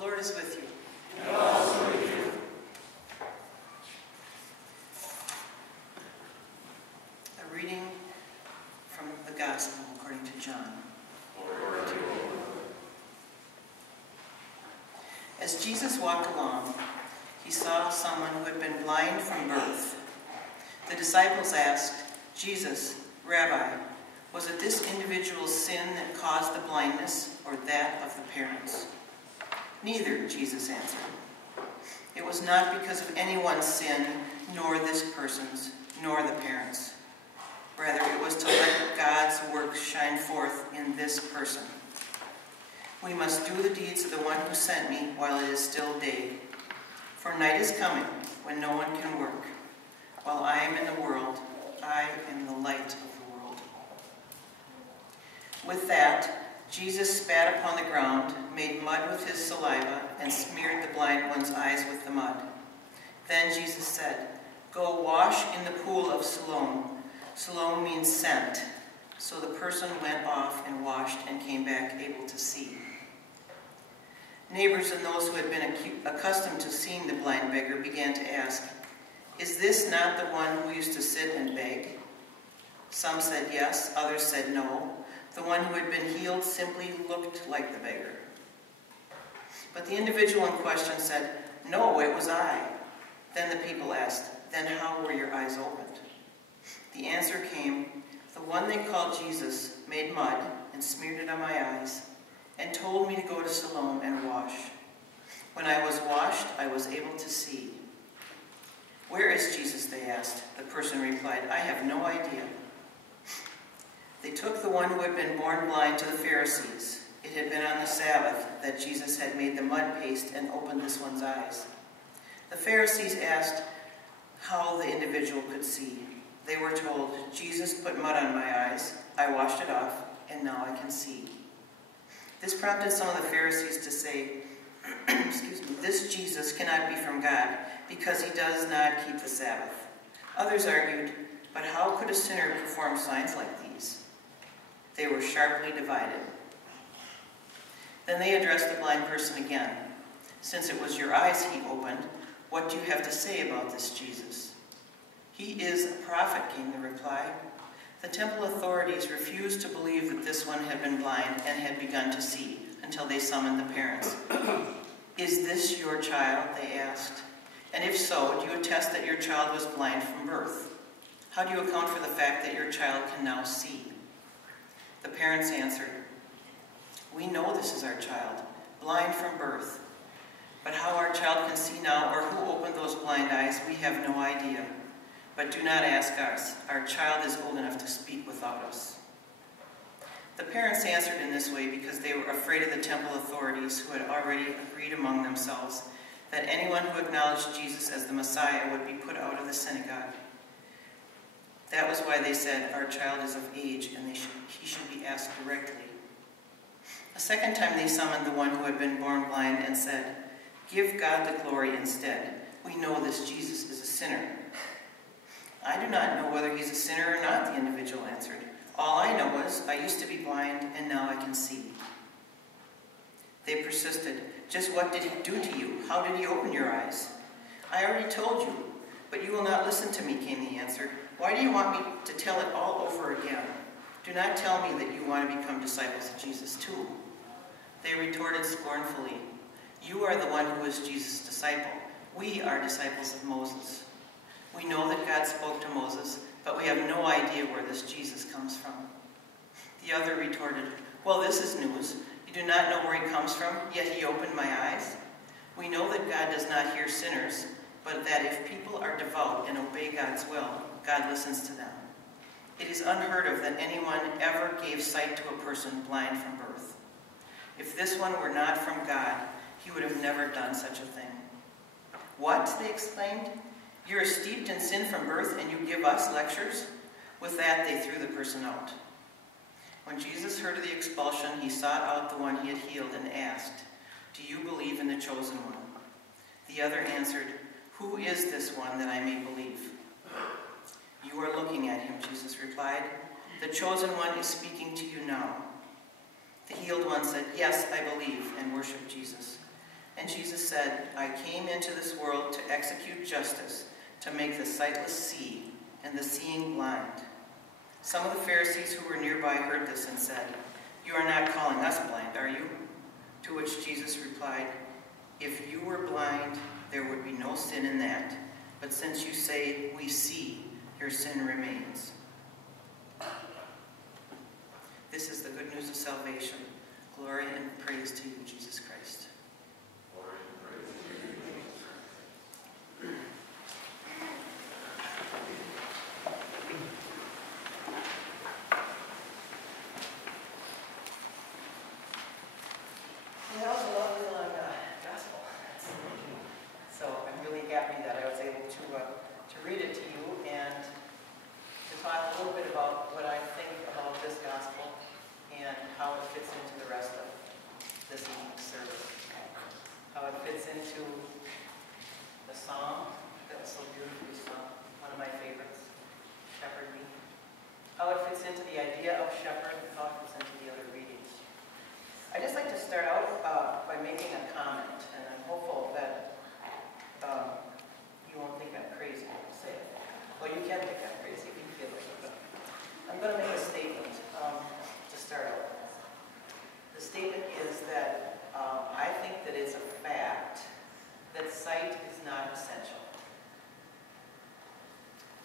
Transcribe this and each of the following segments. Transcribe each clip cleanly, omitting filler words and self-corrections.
Lord is with you. And also with you. A reading from the Gospel according to John. Glory to you, Lord. As Jesus walked along, he saw someone who had been blind from birth. The disciples asked, "Jesus, Rabbi, was it this individual's sin that caused the blindness, or that of the parents?" "Neither," Jesus answered. "It was not because of anyone's sin, nor this person's, nor the parents'. Rather, it was to let God's work shine forth in this person. We must do the deeds of the one who sent me while it is still day. For night is coming when no one can work. While I am in the world, I am the light of the world." With that, Jesus spat upon the ground, made mud with his saliva, and smeared the blind one's eyes with the mud. Then Jesus said, "Go wash in the pool of Siloam." Siloam means sent. So the person went off and washed and came back able to see. Neighbors and those who had been accustomed to seeing the blind beggar began to ask, "Is this not the one who used to sit and beg?" Some said yes, others said no. The one who had been healed simply looked like the beggar. But the individual in question said, "No, it was I." Then the people asked, "Then how were your eyes opened?" The answer came, "The one they called Jesus made mud and smeared it on my eyes and told me to go to Siloam and wash. When I was washed, I was able to see." "Where is Jesus?" they asked. The person replied, "I have no idea." They took the one who had been born blind to the Pharisees. It had been on the Sabbath that Jesus had made the mud paste and opened this one's eyes. The Pharisees asked how the individual could see. They were told, "Jesus put mud on my eyes, I washed it off, and now I can see." This prompted some of the Pharisees to say, "This Jesus cannot be from God, because he does not keep the Sabbath." Others argued, "But how could a sinner perform signs like these?" They were sharply divided. Then they addressed the blind person again. "Since it was your eyes he opened, what do you have to say about this Jesus?" "He is a prophet," came the reply. The temple authorities refused to believe that this one had been blind and had begun to see until they summoned the parents. "Is this your child?" they asked. "And if so, do you attest that your child was blind from birth? How do you account for the fact that your child can now see?" The parents answered, "We know this is our child, blind from birth. But how our child can see now, or who opened those blind eyes, we have no idea. But do not ask us. Our child is old enough to speak without us." The parents answered in this way because they were afraid of the temple authorities, who had already agreed among themselves that anyone who acknowledged Jesus as the Messiah would be put out of the synagogue. That was why they said, "Our child is of age, and he should be asked directly." A second time they summoned the one who had been born blind and said, "Give God the glory instead. We know this Jesus is a sinner." "I do not know whether he's a sinner or not," the individual answered. "All I know is I used to be blind, and now I can see." They persisted. "Just what did he do to you? How did he open your eyes?" "I already told you, but you will not listen to me," came the answer. "Why do you want me to tell it all over again? Do not tell me that you want to become disciples of Jesus too." They retorted scornfully, "You are the one who is Jesus' disciple. We are disciples of Moses. We know that God spoke to Moses, but we have no idea where this Jesus comes from." The other retorted, "Well, this is news. You do not know where he comes from, yet he opened my eyes. We know that God does not hear sinners, but that if people are devout and obey God's will, God listens to them. It is unheard of that anyone ever gave sight to a person blind from birth. If this one were not from God, he would have never done such a thing." "What?" they exclaimed. "You're steeped in sin from birth, and you give us lectures?" With that, they threw the person out. When Jesus heard of the expulsion, he sought out the one he had healed and asked, "Do you believe in the chosen one?" The other answered, "Who is this one that I may believe?" "You are looking at him," Jesus replied. "The chosen one is speaking to you now." The healed one said, "Yes, I believe," and worshiped Jesus. And Jesus said, I came into this world to execute justice, to make the sightless see, and the seeing blind. Some of the Pharisees who were nearby heard this and said, You are not calling us blind, are you? To which Jesus replied, If you were blind, there would be no sin in that. But since you say, we see, your sin remains. This is the good news of salvation. Glory and praise to you, Jesus Christ. Glory and praise to you, Jesus. That was a lovely long gospel. So I'm really happy that I was able to read it to you and to talk a little bit about what I think about this gospel and how it fits into the rest of this evening's service. How it fits into the song that was so beautifully sung, one of my favorites, Shepherd Me. How it fits into the idea of shepherd and how it fits into the other readings. I'd just like to start out by making a comment, and I'm hopeful that you won't think I'm crazy when I say it. Well, you can think I'm crazy if you feel like it, but I'm going to make a statement to start out. The statement is that I think that it's a fact that sight is not essential.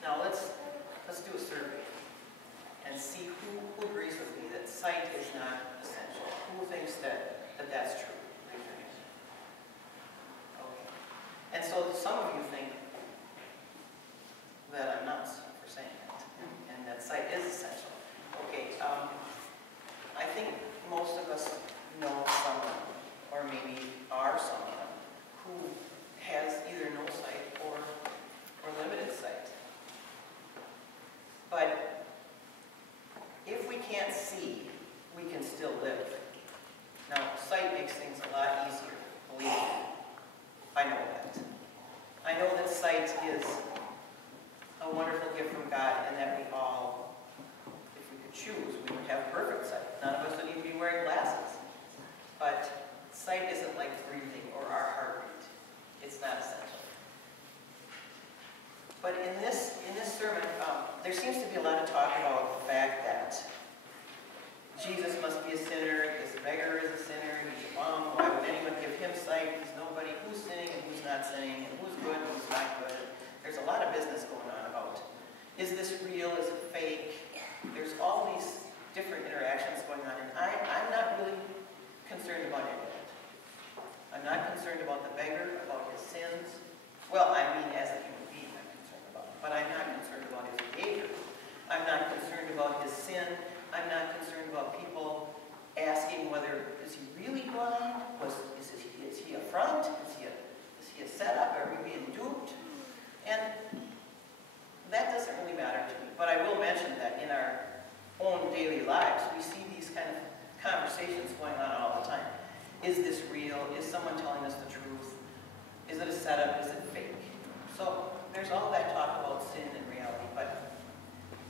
Now let's do a survey and see who agrees with me that sight is not essential. Who thinks that that's true? Raise your hand. Okay. And so some of you think that I'm nuts for saying that, and that sight is essential. Okay, I think most of us know someone, or maybe are someone, who has either no sight or limited sight. But if we can't see, we can still live. Now, sight makes things a lot easier, believe me. I know that. I know that sight is a wonderful gift from God, and that we all, if we could choose, we would have perfect sight. None of us would even be wearing glasses. But sight isn't like breathing or our heartbeat. It's not essential. But in this sermon, there seems to be a lot of talk about the fact that Jesus must be a sinner, this beggar is a sinner, he's a bum, why would anyone give him sight? He's nobody. Who's sinning and who's not sinning, and who's good and who's not good. There's a lot of business going on about, is this real, is it fake? There's all these different interactions going on, and I'm not really concerned about any of it. I'm not concerned about the beggar, about his sins. Well, I mean, as a human being, I'm concerned about it. But I'm not concerned about his behavior. I'm not concerned about his sin. I'm not concerned about people asking whether, is he really blind? Is he a front? Is he a setup? Are we being duped? And that doesn't really matter to me. But I will mention that in our own daily lives, we see these kind of conversations going on all the time. Is this real? Is someone telling us the truth? Is it a setup? Is it fake? So there's all that talk about sin and reality, but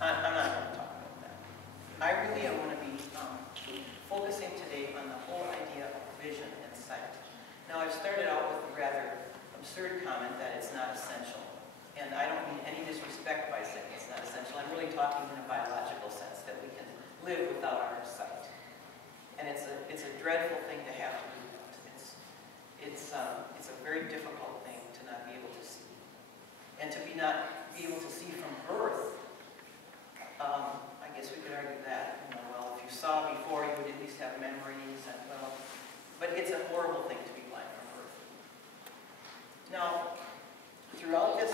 I'm not going to talk about that. I really want to be focusing today on the whole idea of vision and sight. Now, I've started out with a rather absurd comment that it's not essential. And I don't mean any disrespect by saying it's not essential. I'm really talking in a biological sense, that we can live without our sight. And it's a dreadful thing to have to do that. It's a very difficult thing to not be able to see. And to not be able to see from birth, I guess we could argue that. Well, if you saw before, you would at least have memories. But it's a horrible thing to be blind from birth. Now, throughout this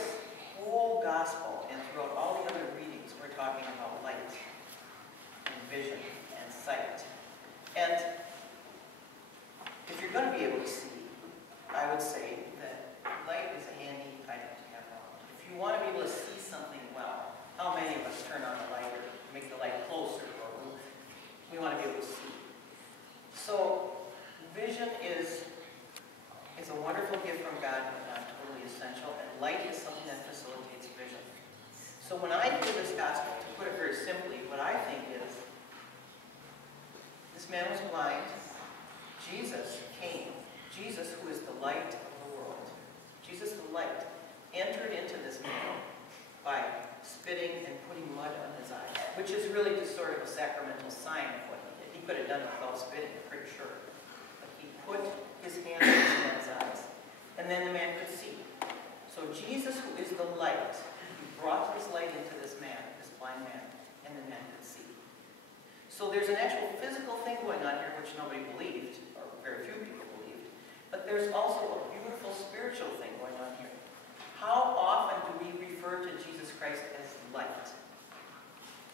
whole gospel and throughout all the other readings, we're talking about light and vision and sight. And if you're going to be able to see, I would say that light is a handy item to have around. If you want to be able to see something well, how many of us turn on the light or make the light closer or move? We want to be able to see. So vision is a wonderful gift from God, but not totally essential. And light is something that facilitates vision. So when I hear this gospel, to put it very simply, what I think is, this man was blind. Jesus came Jesus, who is the light of the world, Jesus the light, entered into this man by spitting and putting mud on his eyes, which is really just sort of a sacramental sign of what he did. He could have done it without spitting, I'm pretty sure. But he put his hand on this man's eyes, and then the man could see. So Jesus, who is the light, he brought his light into this man, this blind man, and the man could see. So there's an actual physical thing going on here which nobody believed, or very few people believed, but there's also a beautiful spiritual thing going on here. How often do we refer to Jesus Christ as light?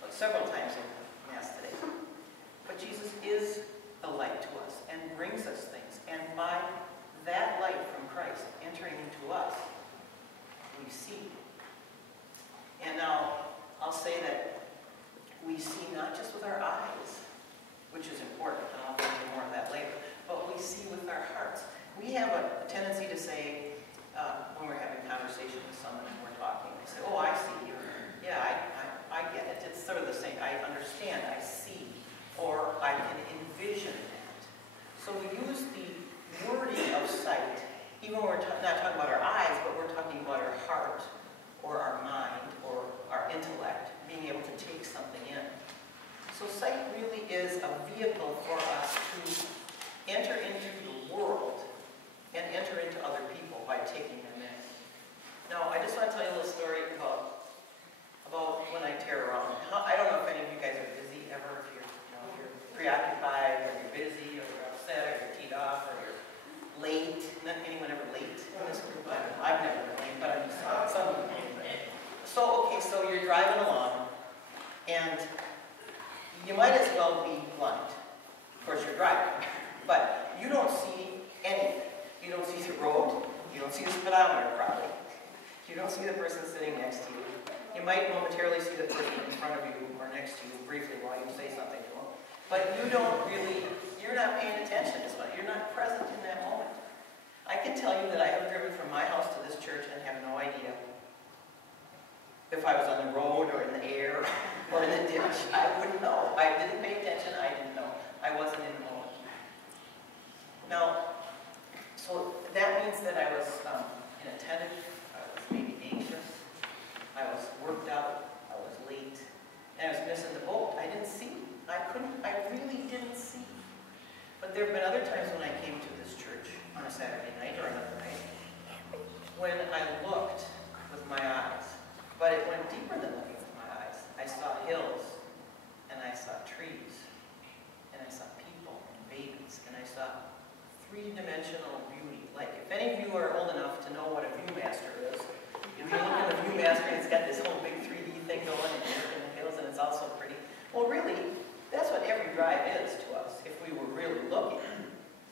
Well, several times in the Mass today. But Jesus is a light to us and brings us things. And by that light from Christ entering into us, we see. And now, I'll say that we see not just with our eyes, which is important, and I'll get into more of that later, but we see with our hearts. We have a tendency to say, when we're having conversation with someone and we're talking, they say, oh, I see you. Yeah, I get it. It's sort of the same. I understand. I see. Or I can envision that. So we use the wording of sight, even when we're not talking about our eyes, but we're talking about our heart or our mind or our intellect, being able to take something in. So sight really is a vehicle for us to enter into the world and enter into other people by taking them in. Now, I just want to tell you a little story about when I tear around. I don't know if any of you guys are busy ever, if you're preoccupied, or you're busy, or you're upset, or you're teed off, or you're late. Not anyone ever late in this group? I've never been late, but I'm just some of you. So, okay, so you're driving along, and you might as well be blind. Of course, you're driving, but you don't see anything. You don't see the road. You don't see the speedometer, probably. You don't see the person sitting next to you. You might momentarily see the person in front of you or next to you briefly while you say something to them. But you don't really, you're not paying attention as much. You're not present in that moment. I can tell you that I have driven from my house to this church and have no idea if I was on the road or in the air or in the ditch. I wouldn't know. I didn't pay attention. I didn't know. I wasn't in the moment. Now, so that means that I was inattentive, I was maybe anxious, I was worked out, I was late, and I was missing the boat. I didn't see. I really didn't see. But there have been other times when I came to this church on a Saturday night or another night when I looked with my eyes, but it went deeper than looking with my eyes. I saw hills, and I saw trees, and I saw people and babies, and I saw three-dimensional beauty. Like, if any of you are old enough to know what a Viewmaster is, if you look at a Viewmaster, it's got this whole big 3D thing going, and you look in the hills, and it's all so pretty. Well, really, that's what every drive is to us, if we were really looking.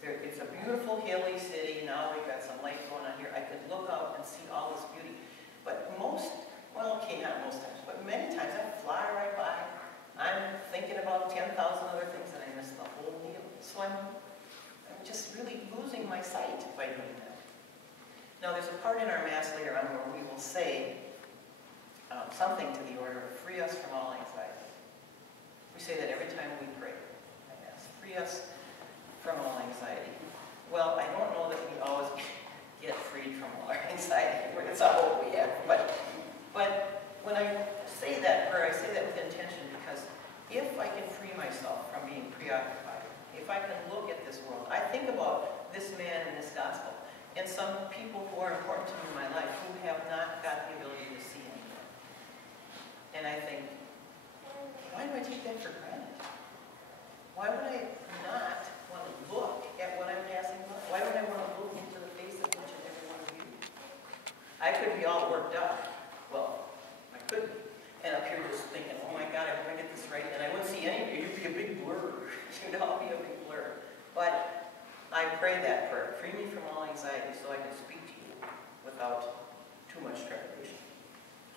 It's a beautiful, hilly city. Now we've got some light going on here. I could look out and see all this beauty. But well, okay, not most times, but many times I fly right by. I'm thinking about 10,000 other things, and I miss the whole deal. So I'm just really losing my sight by doing that. Now, there's a part in our Mass later on where we will say something to the order of free us from all anxiety. We say that every time we pray at Mass. Free us from all anxiety. Well, I don't know that we always get freed from all our anxiety. It's a hope we have. But when I say that prayer, I say that with intention because if I can free myself from being preoccupied, if I can look at this world, I think about this man in this gospel and some people who are important to me in my life who have not got the ability to see anymore. And I think, why do I take that for granted? Why would I not want to look at what I'm passing by? Why would I want to look into the face of each and every one of you? I could be all worked up. Well, I could be. And up here just thinking, oh my God, I hope I get this right. And I wouldn't see any of you. You'd be a big blur. You'd all be a big blur. But I pray that prayer. Free me from all anxiety so I can speak to you without too much trepidation.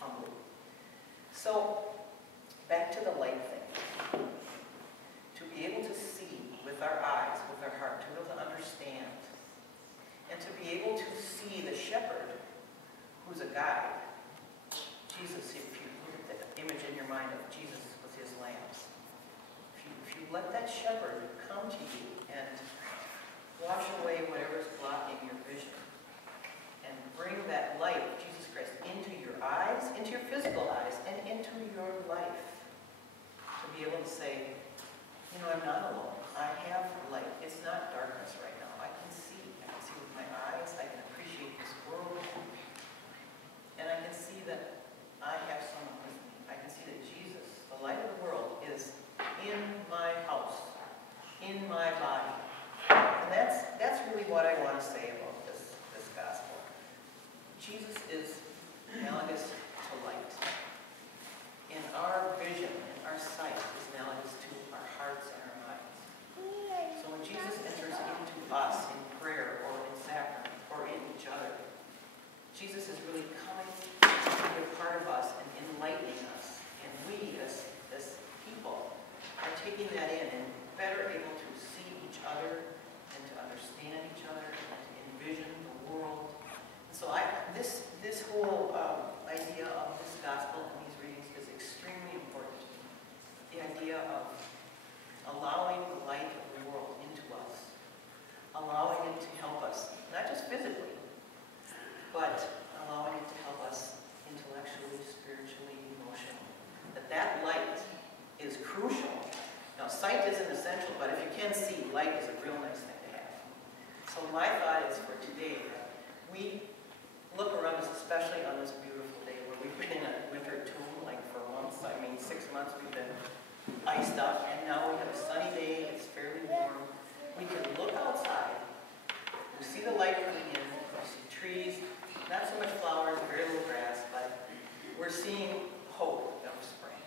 Humbly. So, back to the light thing. To be able to see with our eyes, with our heart, to be able to understand, and to be able to see the shepherd who's a guide. Jesus, if you look at the image in your mind of Jesus with his lambs, if you let that shepherd come to you and wash away whatever's blood I'm not alone. I have light. It's not darkness right now. I can see. I can see with my eyes. I can appreciate this world. And I can see that I have someone with me. I can see that Jesus, the light of the world, is in my house, in my body. And that's really what I want to say about this gospel. Jesus is analogous to light. And our vision, our sight is analogous to our hearts and our minds. So when Jesus enters into us in prayer or in sacrament or in each other, Jesus is really coming to be a part of us and enlightening us. And we, as people, are taking that in and better able to see each other and to understand each other and to envision the world. And so this whole idea of this gospel and these readings is extremely important. The idea of allowing the light of the world into us, allowing it to help us, not just physically, but allowing it to help us intellectually, spiritually, emotionally. That light is crucial. Now, sight isn't essential, but if you can see, light is a real nice thing to have. So my thought is for today that we look around us, especially on this beautiful day where we've been in a winter tomb like for months. 6 months we've been iced up, and now we have a sunny day. It's fairly warm. We can look outside. We see the light coming in. We see trees, not so much flowers, very little grass, but we're seeing hope of spring.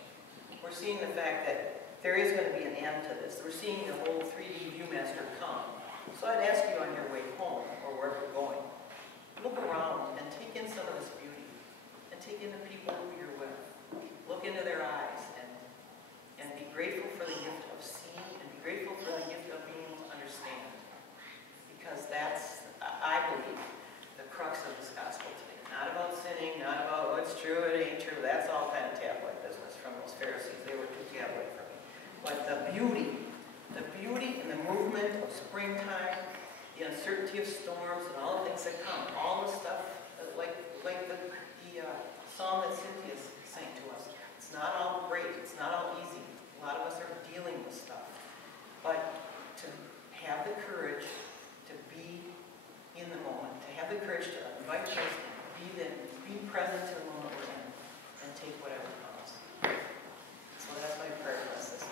We're seeing the fact that there is going to be an end to this. We're seeing the whole 3D Viewmaster come. So I'd ask you on your way home or wherever you're going, look around and take in some of this beauty and take in the people who you're with. Look into their eyes and be grateful for the gift of seeing and be grateful for the gift of being able to understand. Because that's, I believe, the crux of this gospel today. Not about sinning, not about, oh, it's true, it ain't true. That's all kind of tabloid business from those Pharisees. They were too tabloid for me. But the beauty and the movement of springtime, the uncertainty of storms and all the things that come, all the stuff, like the psalm that Cynthia sang to us. It's not all great. It's not all easy. A lot of us are dealing with stuff. But to have the courage to be in the moment, to have the courage to invite Jesus, be present in the moment we're in, and take whatever comes. So that's my prayer for us this week.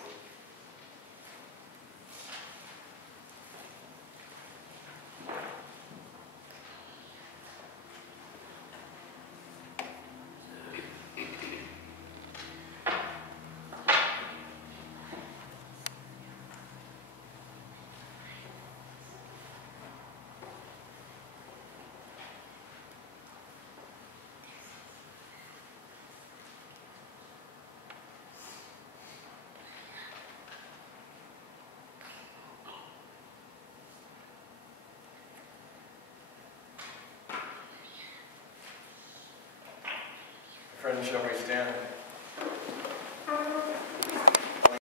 Friends, shall we stand?